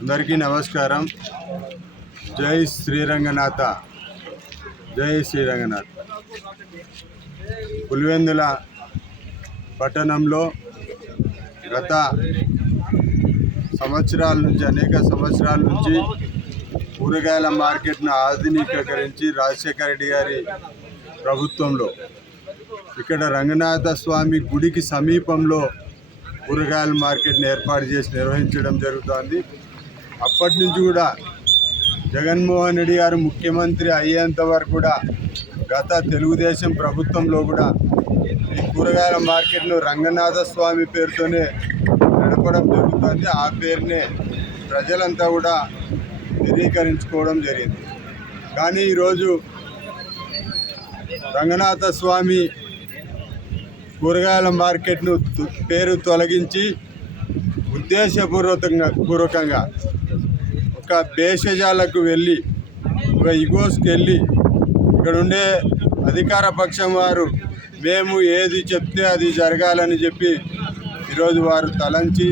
అందరికీ నమస్కారం. జై శ్రీరంగనాథ, జై శ్రీరంగనాథ్. పులివెందుల పట్టణంలో గత అనేక సంవత్సరాల నుంచి కూరగాయల మార్కెట్ను ఆధునికీకరించి రాజశేఖర రెడ్డి గారి ప్రభుత్వంలో ఇక్కడ రంగనాథ స్వామి గుడికి సమీపంలో కూరగాయల మార్కెట్ని ఏర్పాటు చేసి నిర్వహించడం జరుగుతోంది. అప్పటి నుంచి కూడా జగన్మోహన్ రెడ్డి గారు ముఖ్యమంత్రి అయ్యేంత వరకు కూడా గత తెలుగుదేశం ప్రభుత్వంలో కూడా ఈ కూరగాయల మార్కెట్ను రంగనాథ స్వామి పేరుతోనే నడపడం జరుగుతుంది. ఆ పేరునే ప్రజలంతా కూడా ధృవీకరించుకోవడం జరిగింది. కానీ ఈరోజు రంగనాథ స్వామి కూరగాయల మార్కెట్ను పేరు తొలగించి ఉద్దేశపూర్వకంగా ఒక భేషజాలకు వెళ్ళి, ఒక ఇగోస్కి వెళ్ళి ఇక్కడ ఉండే అధికార పక్షం వారు మేము ఏది చెప్తే అది జరగాలని చెప్పి ఈరోజు వారు తలంచి